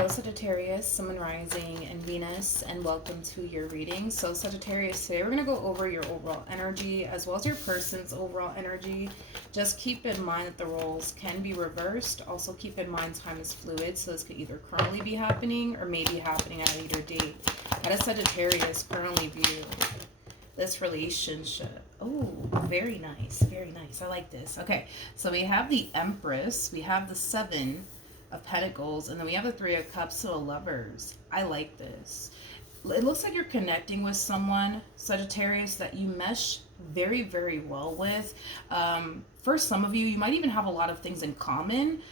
Hello Sagittarius, Sun, Rising, and Venus, and welcome to your reading. So Sagittarius, today we're going to go over your overall energy as well as your person's overall energy. Just keep in mind that the roles can be reversed. Also keep in mind time is fluid, so this could either currently be happening or maybe happening at a later date. How does Sagittarius currently view this relationship? Oh, very nice, very nice. I like this. Okay, so we have the Empress, we have the Seven of Pentacles, and then we have the Three of Cups, so a Lovers. I like this. It looks like you're connecting with someone, Sagittarius, that you mesh very, very well with. For some of you, you might even have a lot of things in common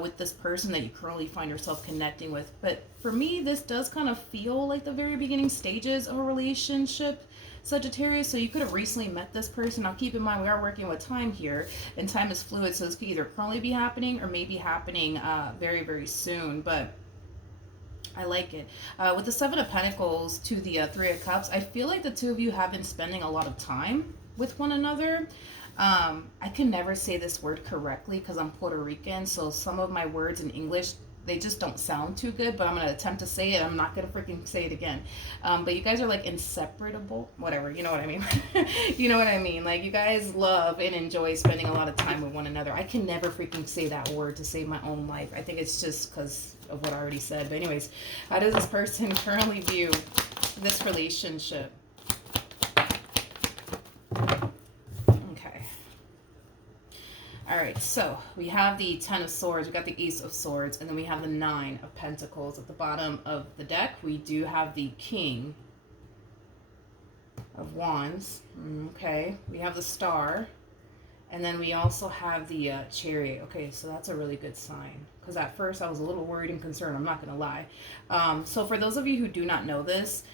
with this person that you currently find yourself connecting with. But for me, this does kind of feel like the very beginning stages of a relationship, Sagittarius. So you could have recently met this person. Now keep in mind, we are working with time here, and time is fluid, so this could either currently be happening or maybe happening very, very soon. But I like it. With the Seven of Pentacles to the Three of Cups, I feel like the two of you have been spending a lot of time with one another. I can never say this word correctly because I'm Puerto Rican, so some of my words in English, they just don't sound too good, but I'm going to attempt to say it. I'm not going to freaking say it again. But you guys are like inseparable, whatever, you know what I mean? You know what I mean? Like, you guys love and enjoy spending a lot of time with one another. I can never freaking say that word to save my own life. I think it's just because of what I already said. But anyways, how does this person currently view this relationship? All right, so we have the Ten of Swords, we got the Ace of Swords, and then we have the Nine of Pentacles. At the bottom of the deck, we do have the King of Wands. Okay, we have the Star, and then we also have the Chariot. Okay, so that's a really good sign, because at first I was a little worried and concerned, I'm not going to lie. So for those of you who do not know this,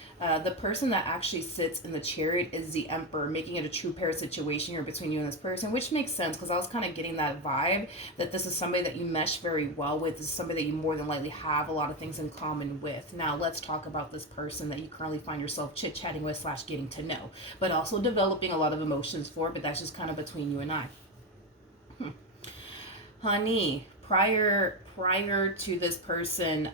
the person that actually sits in the Chariot is the Emperor, making it a true pair situation here between you and this person, which makes sense because I was kind of getting that vibe that this is somebody that you mesh very well with. This is somebody that you more than likely have a lot of things in common with. Now let's talk about this person that you currently find yourself chit-chatting with / getting to know, but also developing a lot of emotions for, but that's just kind of between you and I. Honey, prior to this person,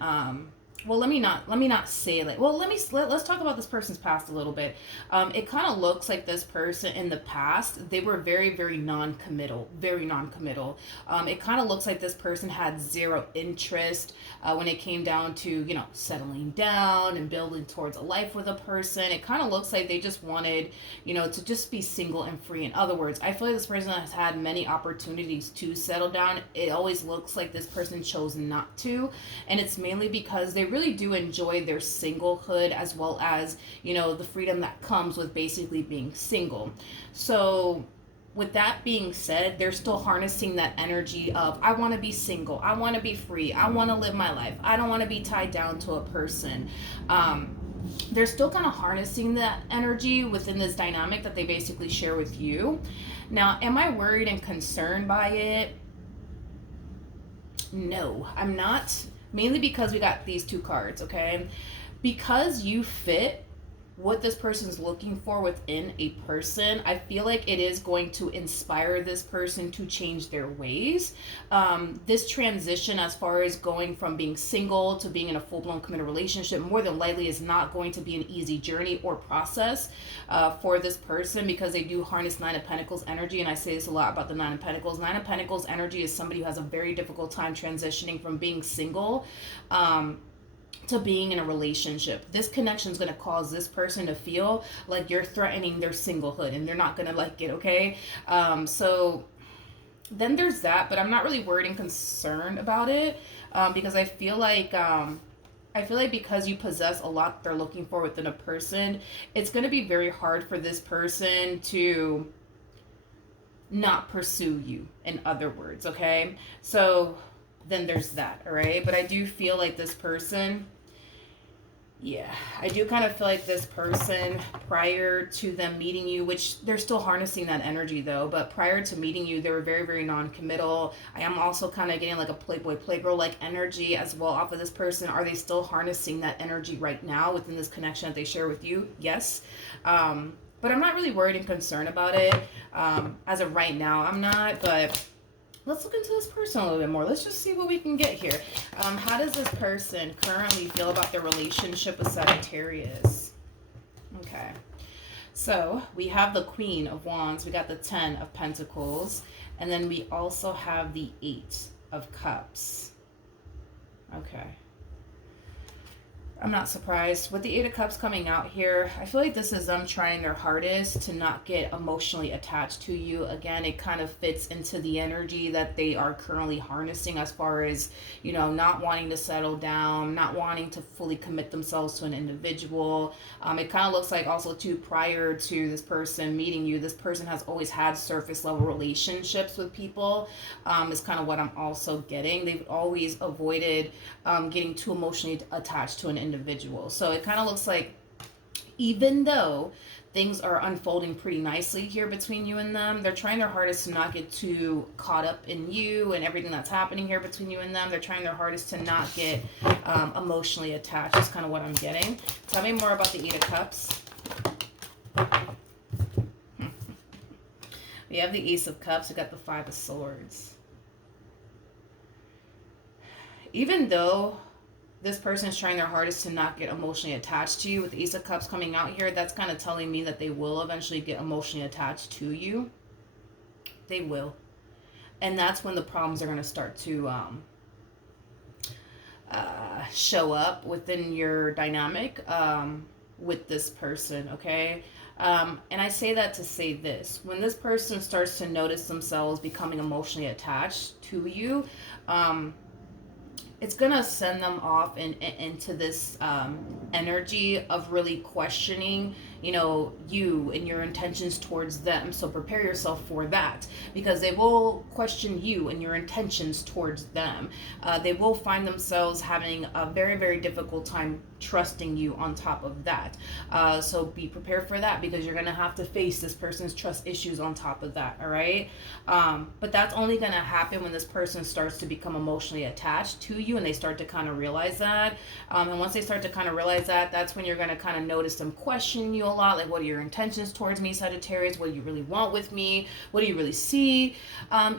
well, let me not say it. Well, let's talk about this person's past a little bit. It kind of looks like this person in the past, they were very, very non-committal, It kind of looks like this person had zero interest when it came down to, you know, settling down and building towards a life with a person. It kind of looks like they just wanted, you know, to just be single and free. In other words, I feel like this person has had many opportunities to settle down. It always looks like this person chose not to, and it's mainly because they really do enjoy their singlehood, as well as, you know, the freedom that comes with basically being single. So with that being said, they're still harnessing that energy of, I want to be single, I want to be free, I want to live my life, I don't want to be tied down to a person. They're still kind of harnessing that energy within this dynamic that they basically share with you. Now, am I worried and concerned by it? No, I'm not. Mainly because we got these two cards, okay? Because you fit what this person's looking for within a person, I feel like it is going to inspire this person to change their ways. This transition, as far as going from being single to being in a full-blown committed relationship, more than likely is not going to be an easy journey or process for this person, because they do harness Nine of Pentacles energy, and I say this a lot about the Nine of Pentacles. Nine of Pentacles energy is somebody who has a very difficult time transitioning from being single to being in a relationship. This connection is going to cause this person to feel like you're threatening their singlehood, and they're not going to like it, okay? So then there's that, but I'm not really worried and concerned about it, because I feel like because you possess a lot they're looking for within a person, it's going to be very hard for this person to not pursue you, in other words, okay? So then there's that, all right? But I do feel like this person, yeah, I do kind of feel like this person, prior to them meeting you, which they're still harnessing that energy though, but prior to meeting you, they were very, very non-committal. I am also kind of getting like a playboy, playgirl like energy as well off of this person. Are they still harnessing that energy right now within this connection that they share with you? Yes. But I'm not really worried and concerned about it. As of right now, I'm not, but let's look into this person a little bit more. Let's just see what we can get here. How does this person currently feel about their relationship with Sagittarius? Okay. So we have the Queen of Wands. We got the 10 of Pentacles. And then we also have the 8 of Cups. Okay. I'm not surprised. With the 8 of Cups coming out here, I feel like this is them trying their hardest to not get emotionally attached to you. Again, it kind of fits into the energy that they are currently harnessing as far as, you know, not wanting to settle down, not wanting to fully commit themselves to an individual. It kind of looks like also too, prior to this person meeting you, this person has always had surface level relationships with people. Is kind of what I'm also getting. They've always avoided getting too emotionally attached to an individual. So it kind of looks like, even though things are unfolding pretty nicely here between you and them, they're trying their hardest to not get too caught up in you and everything that's happening here between you and them. They're trying their hardest to not get emotionally attached. That's kind of what I'm getting. Tell me more about the 8 of Cups. We have the Ace of Cups. We got the 5 of Swords. Even though this person is trying their hardest to not get emotionally attached to you, with the Ace of Cups coming out here, that's kind of telling me that they will eventually get emotionally attached to you. They will. And that's when the problems are going to start to show up within your dynamic with this person, okay? And I say that to say this. When this person starts to notice themselves becoming emotionally attached to you, it's going to send them off into this energy of really questioning, you know, you and your intentions towards them. So prepare yourself for that, because they will question you and your intentions towards them. They will find themselves having a very, very difficult time trusting you on top of that. So be prepared for that, because you're going to have to face this person's trust issues on top of that, all right? But that's only going to happen when this person starts to become emotionally attached to you and they start to kind of realize that. And once they start to kind of realize that, that's when you're going to kind of notice them questioning you a lot. Like, what are your intentions towards me, Sagittarius? What do you really want with me? What do you really see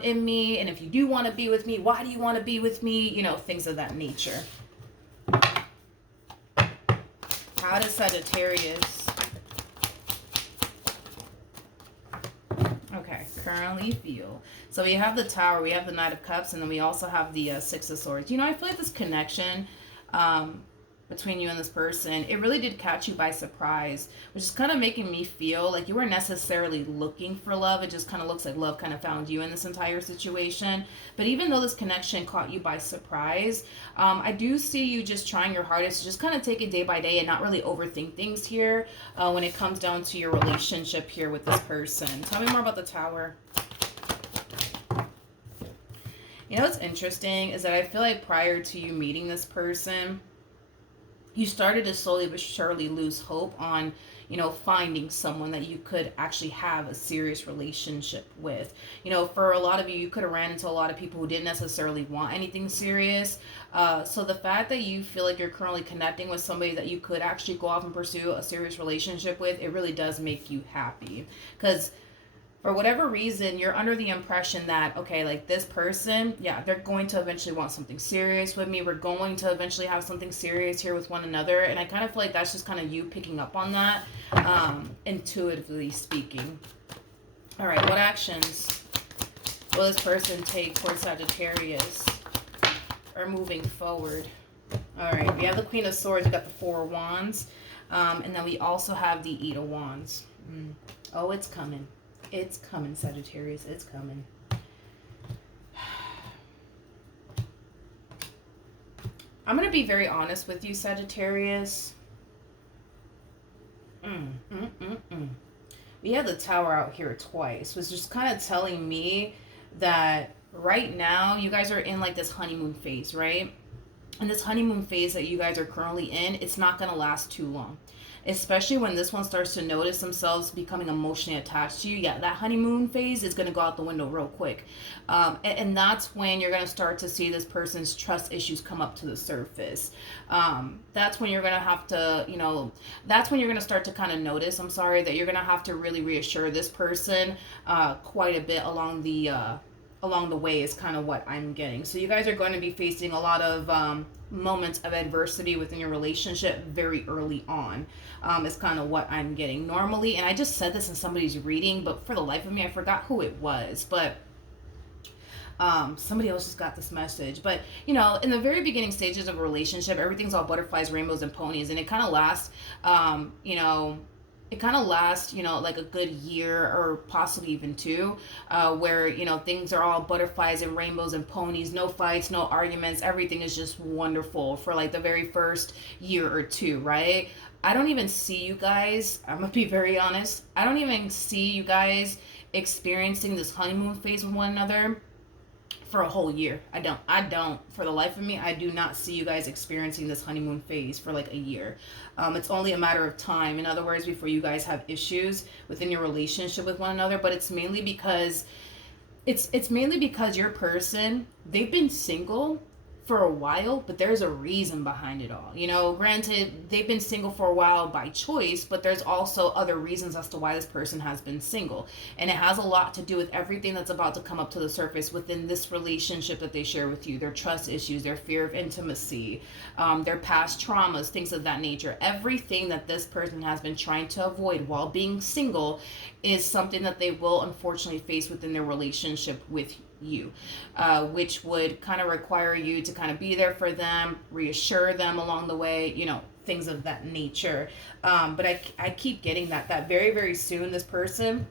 in me? And if you do want to be with me, why do you want to be with me? You know, things of that nature. How does Sagittarius, okay, currently feel? So we have the Tower, we have the Knight of Cups, and then we also have the 6 of Swords. You know, I feel like this connection between you and this person, it really did catch you by surprise, which is kind of making me feel like you weren't necessarily looking for love. It just kind of looks like love kind of found you in this entire situation. But even though this connection caught you by surprise, I do see you just trying your hardest to just kind of take it day by day and not really overthink things here when it comes down to your relationship here with this person. Tell me more about the Tower. You know what's interesting is that I feel like prior to you meeting this person, you started to slowly but surely lose hope on, you know, finding someone that you could actually have a serious relationship with. You know, for a lot of you, you could have ran into a lot of people who didn't necessarily want anything serious. So the fact that you feel like you're currently connecting with somebody that you could actually go off and pursue a serious relationship with, it really does make you happy. Because for whatever reason, you're under the impression that, okay, like this person, yeah, they're going to eventually want something serious with me. We're going to eventually have something serious here with one another. And I kind of feel like that's just kind of you picking up on that, intuitively speaking. All right, what actions will this person take towards Sagittarius or moving forward? All right, we have the Queen of Swords. We got the 4 of Wands. And then we also have the 8 of Wands. Oh, it's coming. It's coming, Sagittarius. It's coming. I'm going to be very honest with you, Sagittarius. We have the Tower out here twice, which is kind of telling me that right now you guys are in like this honeymoon phase, right? And this honeymoon phase that you guys are currently in, it's not going to last too long. Especially when this one starts to notice themselves becoming emotionally attached to you. Yeah, that honeymoon phase is going to go out the window real quick. And that's when you're going to start to see this person's trust issues come up to the surface. That's when you're going to have to, you know, that's when you're going to start to kind of notice, that you're going to have to really reassure this person quite a bit along the along the way is kind of what I'm getting. So you guys are going to be facing a lot of moments of adversity within your relationship very early on, is kind of what I'm getting. Normally, and I just said this in somebody's reading, but for the life of me, I forgot who it was. But somebody else just got this message. But, you know, in the very beginning stages of a relationship, everything's all butterflies, rainbows, and ponies. And it kind of lasts, you know, like a good year or possibly even two, where, you know, things are all butterflies and rainbows and ponies, no fights, no arguments. Everything is just wonderful for like the very first year or two, right? I don't even see you guys, I'm gonna be very honest, I don't even see you guys experiencing this honeymoon phase with one another for a whole year. I don't for the life of me, I do not see you guys experiencing this honeymoon phase for like a year. It's only a matter of time, in other words, before you guys have issues within your relationship with one another. But it's mainly because your person, they've been single for a while, but there's a reason behind it all. You know, granted, they've been single for a while by choice, but there's also other reasons as to why this person has been single. And it has a lot to do with everything that's about to come up to the surface within this relationship that they share with you. Their trust issues, their fear of intimacy, their past traumas, things of that nature. Everything that this person has been trying to avoid while being single is something that they will unfortunately face within their relationship with you, which would kind of require you to kind of be there for them, reassure them along the way, you know, things of that nature. But I keep getting that very, very soon, this person,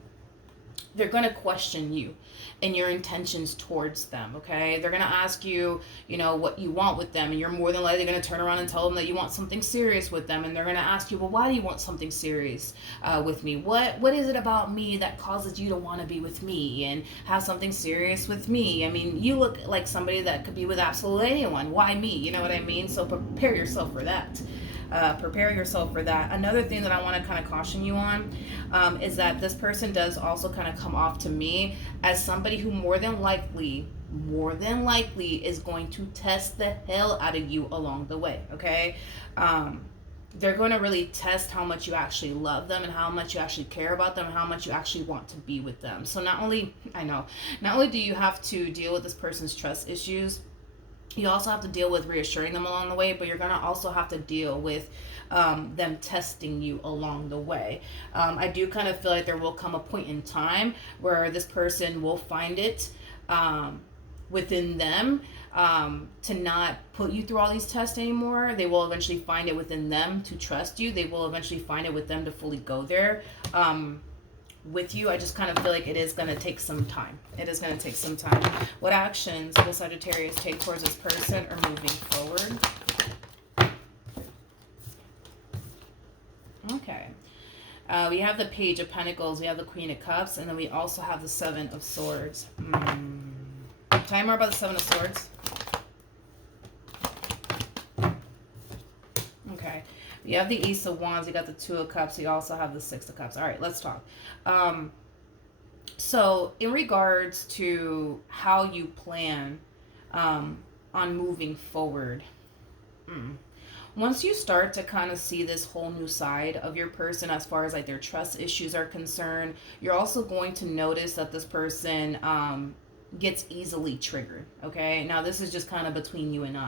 they're going to question you and your intentions towards them, okay? They're going to ask you, you know, what you want with them, and you're more than likely going to turn around and tell them that you want something serious with them. And they're going to ask you, well, why do you want something serious with me? What is it about me that causes you to want to be with me and have something serious with me? I mean, you look like somebody that could be with absolutely anyone. Why me? You know what I mean? So prepare yourself for that. Another thing that I want to kind of caution you on, is that this person does also kind of come off to me as somebody who more than likely is going to test the hell out of you along the way, okay? They're going to really test how much you actually love them and how much you actually care about them and how much you actually want to be with them. So not only do you have to deal with this person's trust issues, you also have to deal with reassuring them along the way, but you're going to also have to deal with them testing you along the way. I do kind of feel like there will come a point in time where this person will find it within them to not put you through all these tests anymore. They will eventually find it within them to trust you. They will eventually find it with them to fully go there. With you, I just kind of feel like it is going to take some time. What actions will Sagittarius take towards this person or moving forward? Okay. We have the Page of Pentacles, we have the Queen of Cups, and then we also have the Seven of Swords. Tell me more about the Seven of Swords. Okay. You have the Ace of Wands, you got the Two of Cups, you also have the Six of Cups. All right, let's talk. So in regards to how you plan on moving forward, once you start to kind of see this whole new side of your person as far as like their trust issues are concerned, you're also going to notice that this person gets easily triggered, okay? Now this is just kind of between you and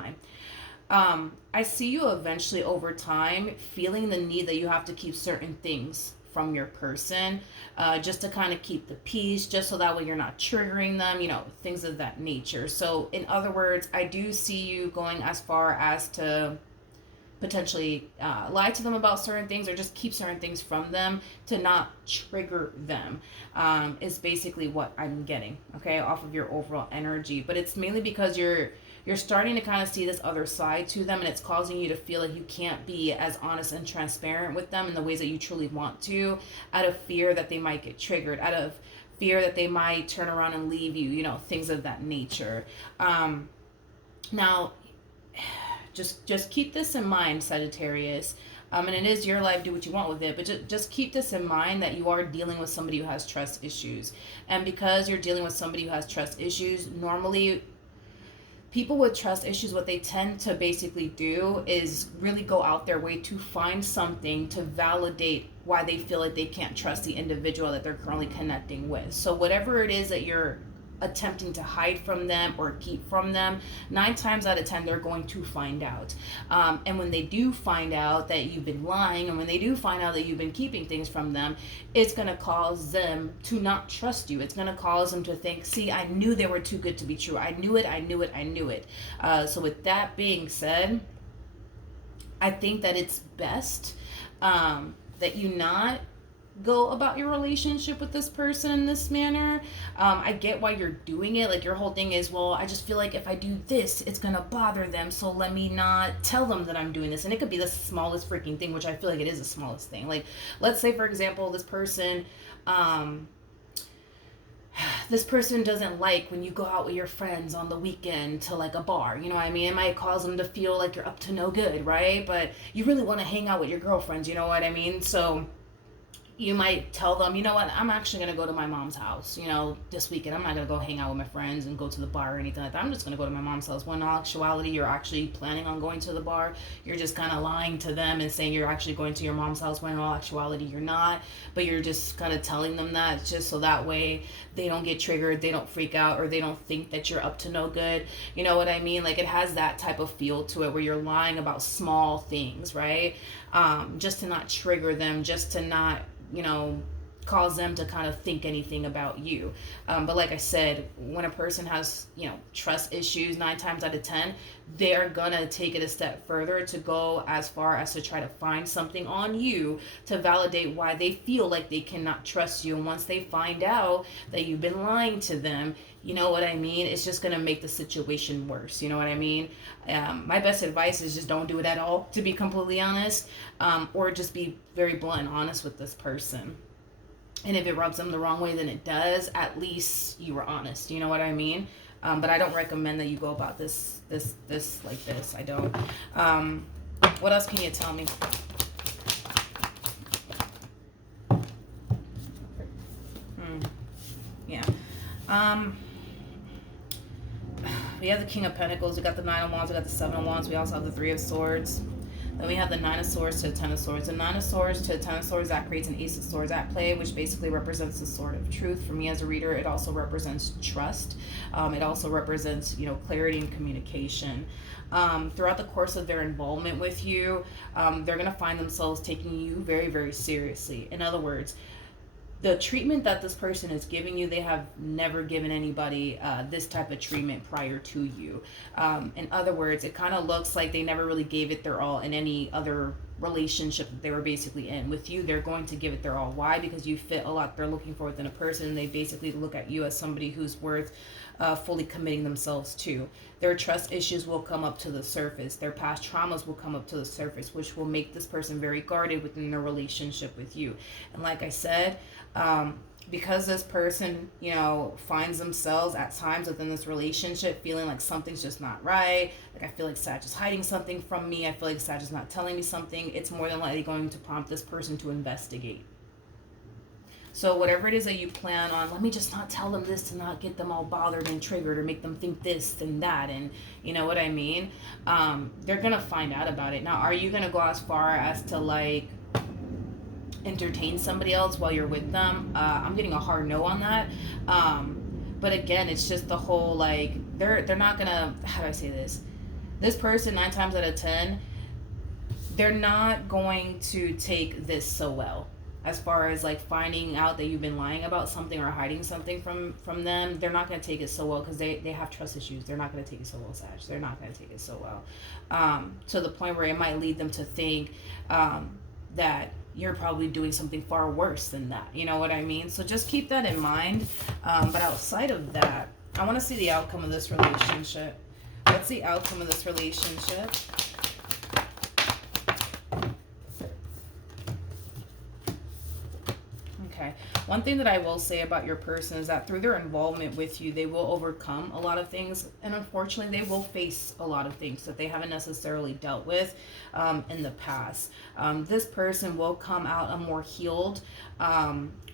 I see you eventually over time feeling the need that you have to keep certain things from your person, just to kind of keep the peace, just so that way you're not triggering them, you know, things of that nature. So in other words, I do see you going as far as to potentially lie to them about certain things or just keep certain things from them to not trigger them, is basically what I'm getting, okay, off of your overall energy. But it's mainly because you're starting to kind of see this other side to them, and it's causing you to feel like you can't be as honest and transparent with them in the ways that you truly want to, out of fear that they might get triggered, out of fear that they might turn around and leave you, you know, things of that nature. Now, just keep this in mind, Sagittarius. And it is your life, do what you want with it, but just keep this in mind that you are dealing with somebody who has trust issues. And because you're dealing with somebody who has trust issues, normally people with trust issues, what they tend to basically do is really go out their way to find something to validate why they feel like they can't trust the individual that they're currently connecting with. So whatever it is that you're attempting to hide from them or keep from them, 9 times out of 10 they're going to find out. And when they do find out that you've been lying, and when they do find out that you've been keeping things from them, it's going to cause them to not trust you. It's going to cause them to think, see, I knew they were too good to be true. I knew it, I knew it, I knew it. So with that being said, I think that it's best that you not go about your relationship with this person in this manner. I get why you're doing it. Like, your whole thing is, well, I just feel like if I do this, it's gonna bother them, so let me not tell them that I'm doing this. And it could be the smallest freaking thing, which I feel like it is the smallest thing. Like, let's say, for example, this person doesn't like when you go out with your friends on the weekend to like a bar, you know what I mean? It might cause them to feel like you're up to no good, right? But you really want to hang out with your girlfriends, you know what I mean? So you might tell them, you know what, I'm actually going to go to my mom's house, this weekend. I'm not going to go hang out with my friends and go to the bar or anything like that. I'm just going to go to my mom's house. When in actuality, you're actually planning on going to the bar. You're just kind of lying to them and saying you're actually going to your mom's house, when in all actuality, you're not. But you're just kind of telling them that just so that way they don't get triggered, they don't freak out, or they don't think that you're up to no good. You know what I mean? Like, it has that type of feel to it where you're lying about small things, right? Just to not trigger them, just to not cause them to kind of think anything about you. But like I said, when a person has, trust issues, 9 times out of 10, they're gonna take it a step further to go as far as to try to find something on you to validate why they feel like they cannot trust you. And once they find out that you've been lying to them, you know what I mean? It's just going to make the situation worse. You know what I mean? My best advice is just don't do it at all, to be completely honest. Or just be very blunt and honest with this person. And if it rubs them the wrong way, then it does. At least you were honest. You know what I mean? But I don't recommend that you go about this like this. I don't. What else can you tell me? Yeah. We have the King of Pentacles, we got the 9 of Wands, we got the 7 of Wands, we also have the 3 of Swords. Then we have the 9 of Swords to the 10 of Swords. The 9 of Swords to the 10 of Swords, that creates an Ace of Swords at play, which basically represents the sword of truth. For me as a reader, it also represents trust. It also represents, clarity and communication. Throughout the course of their involvement with you, they're going to find themselves taking you very, very seriously. In other words, the treatment that this person is giving you, they have never given anybody this type of treatment prior to you. In other words, it kind of looks like they never really gave it their all in any other relationship that they were basically in. With you, they're going to give it their all. Why? Because you fit a lot they're looking for within a person, and they basically look at you as somebody who's worth fully committing themselves to. Their trust issues will come up to the surface. Their past traumas will come up to the surface, which will make this person very guarded within their relationship with you. And like I said, because this person, finds themselves at times within this relationship feeling like something's just not right, like I feel like Sag is hiding something from me, I feel like Sag is not telling me something, it's more than likely going to prompt this person to investigate. So whatever it is that you plan on, let me just not tell them this to not get them all bothered and triggered or make them think this and that, and you know what I mean? They're going to find out about it. Now, are you going to go as far as to like entertain somebody else while you're with them? I'm getting a hard no on that. But again, it's just the whole like they're not gonna, how do I say this person 9 times out of 10, they're not going to take this so well. As far as like finding out that you've been lying about something or hiding something from them, they're not going to take it so well because they have trust issues. They're not going to take it so well, Sag. They're not going to take it so well. To the point where it might lead them to think that you're probably doing something far worse than that. You know what I mean? So just keep that in mind. But outside of that, I want to see the outcome of this relationship. What's the outcome of this relationship? Okay. One thing that I will say about your person is that through their involvement with you, they will overcome a lot of things. And unfortunately, they will face a lot of things that they haven't necessarily dealt with in the past. This person will come out a more healed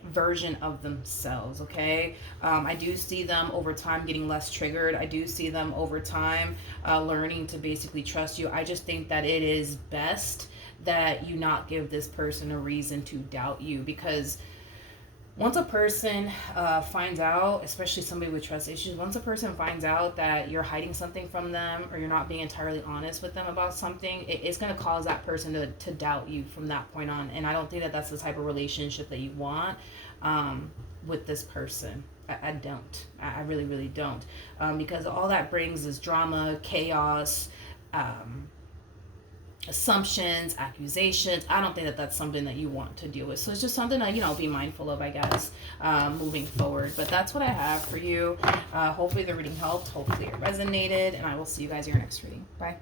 version of themselves, okay? I do see them over time getting less triggered. I do see them over time learning to basically trust you. I just think that it is best that you not give this person a reason to doubt you, because once a person finds out, especially somebody with trust issues, once a person finds out that you're hiding something from them or you're not being entirely honest with them about something, it's going to cause that person to doubt you from that point on. And I don't think that that's the type of relationship that you want with this person. I don't. I really, really don't. Because all that brings is drama, chaos, assumptions, accusations. I don't think that that's something that you want to deal with. So it's just something that, be mindful of, I guess, moving forward. But that's what I have for you. Hopefully the reading helped. Hopefully it resonated. And I will see you guys in your next reading. Bye.